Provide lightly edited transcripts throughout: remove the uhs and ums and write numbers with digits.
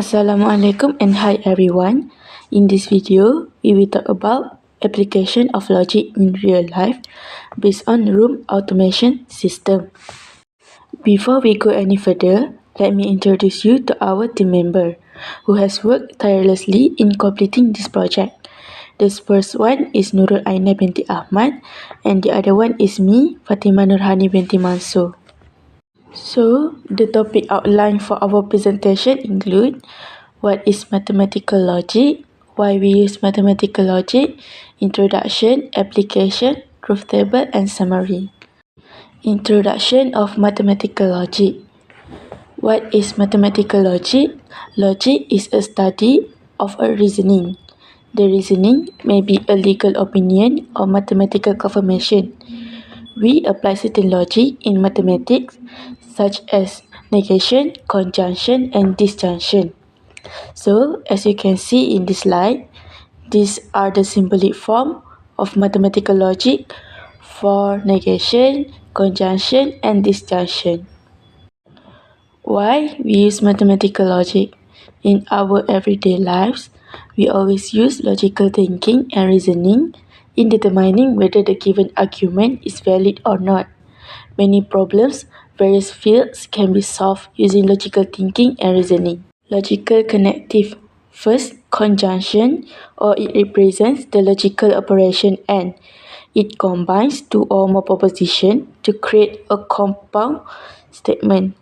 Assalamualaikum and hi everyone. In this video, we will talk about application of logic in real life based on room automation system. Before we go any further, let me introduce you to our team member who has worked tirelessly in completing this project. The first one is Nurul Aina binti Ahmad and the other one is me, Fatimah Nurhani binti Mansur. So, the topic outlined for our presentation include what is mathematical logic, why we use mathematical logic, introduction, application, truth table and summary. Introduction of mathematical logic. What is mathematical logic? Logic is a study of a reasoning. The reasoning may be a legal opinion or mathematical confirmation. We apply certain logic in mathematics such as negation, conjunction and disjunction. So, as you can see in this slide, these are the symbolic form of mathematical logic for negation, conjunction and disjunction. Why we use mathematical logic? In our everyday lives, we always use logical thinking and reasoning in determining whether the given argument is valid or not. Many problems, various fields can be solved using logical thinking and reasoning. Logical connective. First, conjunction, or it represents the logical operation and it combines two or more propositions to create a compound statement.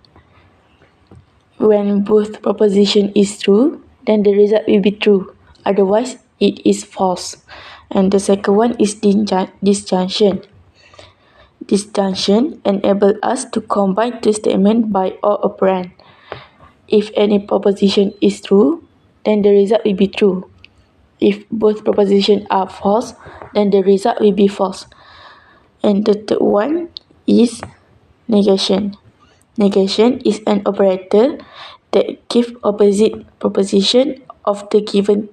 When both proposition is true, then the result will be true. Otherwise, it is false. And the second one is disjunction. Disjunction enables us to combine two statements by or operand. If any proposition is true, then the result will be true. If both propositions are false, then the result will be false. And the third one is negation. Negation is an operator that gives opposite proposition of the given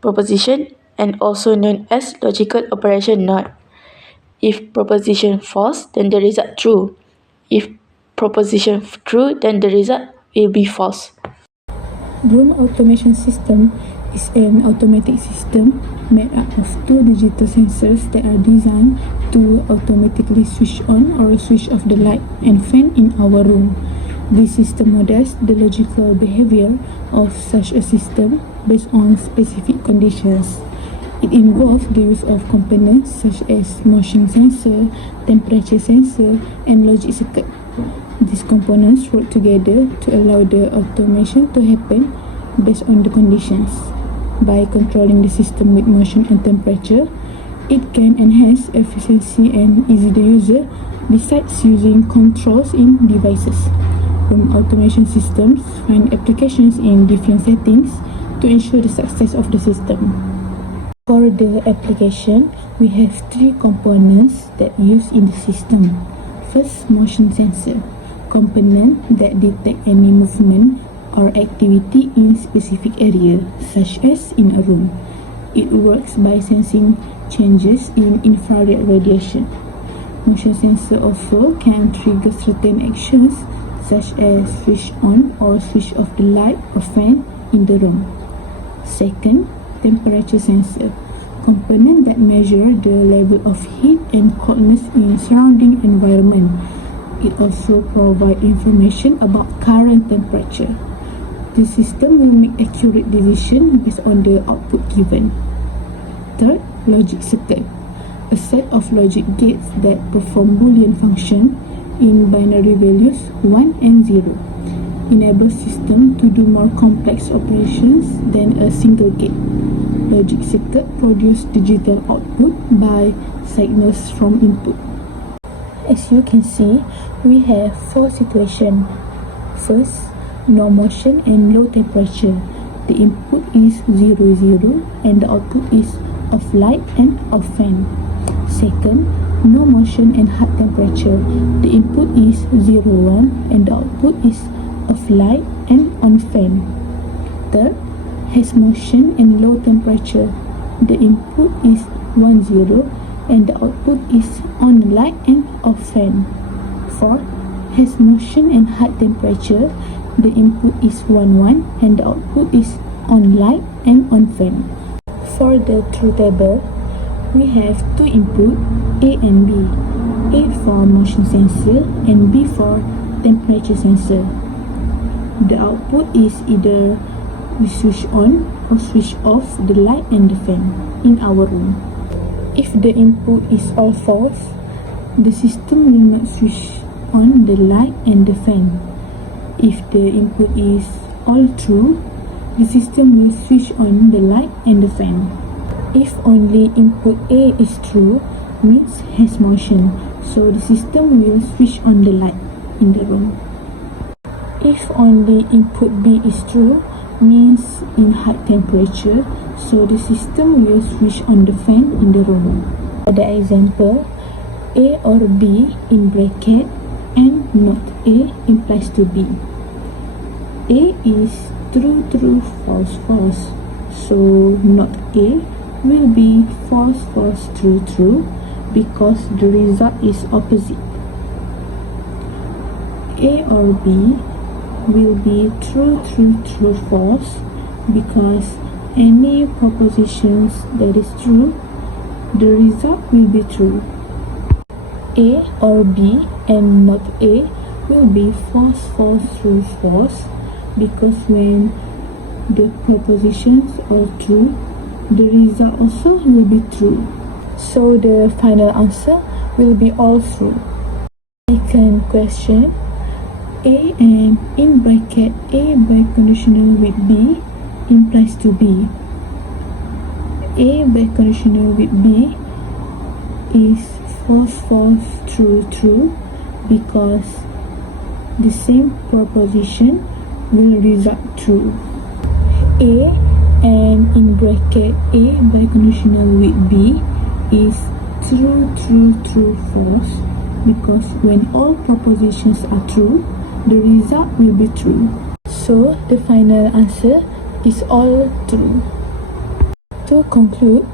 proposition and also known as logical operation not. If proposition false, then the result true. If proposition true, then the result will be false. Room automation system is an automatic system made up of two digital sensors that are designed to automatically switch on or switch off the light and fan in our room. This system models the logical behavior of such a system based on specific conditions. It involves the use of components such as motion sensor, temperature sensor, and logic circuit. These components work together to allow the automation to happen based on the conditions. By controlling the system with motion and temperature, it can enhance efficiency and ease the user besides using controls in devices. Room automation systems find applications in different settings to ensure the success of the system. For the application, we have three components that use in the system. First, motion sensor, component that detect any movement or activity in specific area, such as in a room. It works by sensing changes in infrared radiation. Motion sensor also can trigger certain actions, such as switch on or switch off the light or fan in the room. Second, temperature sensor, component that measure the level of heat and coldness in surrounding environment. It also provides information about current temperature. The system will make accurate decisions based on the output given. Third, logic circuit, a set of logic gates that perform Boolean function in binary values 1 and 0. Enable system to do more complex operations than a single gate. Logic circuit produce digital output by signals from input. As you can see, we have four situations. First, no motion and low temperature. The input is 0, 0 and the output is off light and off fan. Second, no motion and high temperature. The input is 0, 1 and the output is off light and on fan. Third, has motion and low temperature. The input is 1, 0 and the output is on light and off fan. Fourth, has motion and high temperature. the input is 1, 1 and the output is on light and on fan. For the truth table, we have two input, A and B. A for motion sensor and B for temperature sensor. The output is either we switch on or switch off the light and the fan in our room. If the input is all false, the system will not switch on the light and the fan. If the input is all true, the system will switch on the light and the fan. If only input A is true, means has motion, so the system will switch on the light in the room. If only input B is true, means in high temperature, so the system will switch on the fan in the room. For the example, A or B in bracket and not A implies to B. A is true, true, false, false, so not A will be false, false, true, true, because the result is opposite. A or B will be true, true, true, false, because any propositions that is true, the result will be true. A or B and not A will be false, false, true, false, because when the propositions are true, the result also will be true. So the final answer will be all true. Second question, A and in bracket A biconditional with B implies to B. A biconditional with B is false, false, true, true, because the same proposition will result true. A and in bracket A biconditional with B is true, true, true, false, because when all propositions are true, the result will be true. So the final answer is all true. To conclude,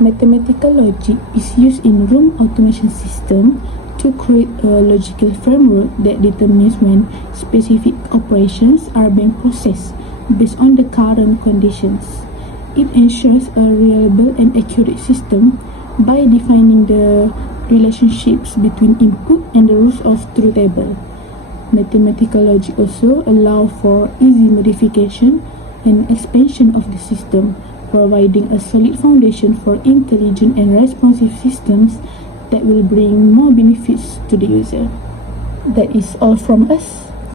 mathematical logic is used in room automation system to create a logical framework that determines when specific operations are being processed based on the current conditions. It ensures a reliable and accurate system by defining the relationships between input and the rules of truth table. Mathematical logic also allows for easy modification and expansion of the system, providing a solid foundation for intelligent and responsive systems that will bring more benefits to the user. That is all from us.